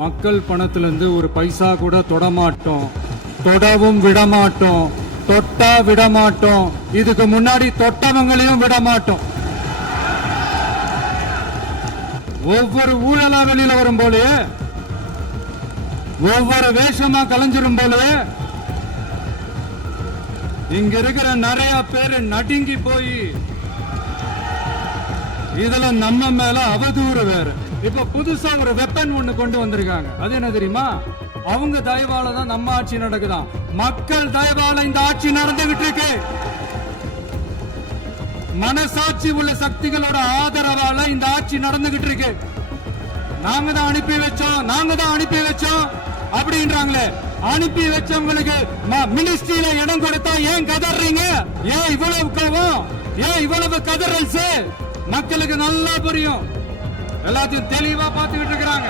மக்கள் பணத்திலிருந்து ஒரு பைசா கூட தொடமாட்டோம், தொடவும் விடமாட்டோம், தொட்டா விடமாட்டோம், இதுக்கு முன்னாடி தொட்டவங்களையும் விடமாட்டோம். ஒவ்வொரு ஊழலா வெளியில வரும் போலே, ஒவ்வொரு வேஷமா கலைஞ்சிரும் போலே, இங்க இருக்கிற நிறைய பேரு நடுங்கி போய் இதுல நம்ம மேல அவதூறு வேற. இப்ப புதுசா ஒரு வெப்பன் ஒண்ணு கொண்டு வந்திருக்காங்க. அது என்ன தெரியுமா? அவங்க தயவால தான் நம்ம ஆட்சி நடக்குதாம். மக்கள் தயவால இந்த ஆட்சி நடந்துகிட்டு இருக்கு. மனசாட்சி உள்ள சக்திகளோட ஆதரவால இந்த ஆட்சி நடந்துகிட்டு இருக்கு. நாங்க தான் அனுப்பி வச்சோம் அப்படின்றாங்களே. அனுப்பி வச்சவங்களுக்கு மினிஸ்ட்ரியில இடம் கொடுத்தா ஏன் கதறீங்க? ஏன் இவ்வளவு கோவம்? ஏன் இவ்வளவு கதறல்ஸ்? மக்களுக்கு நல்லா புரியும். எல்லாத்தையும் தெளிவா பார்த்துக்கிட்டு இருக்கிறாங்க.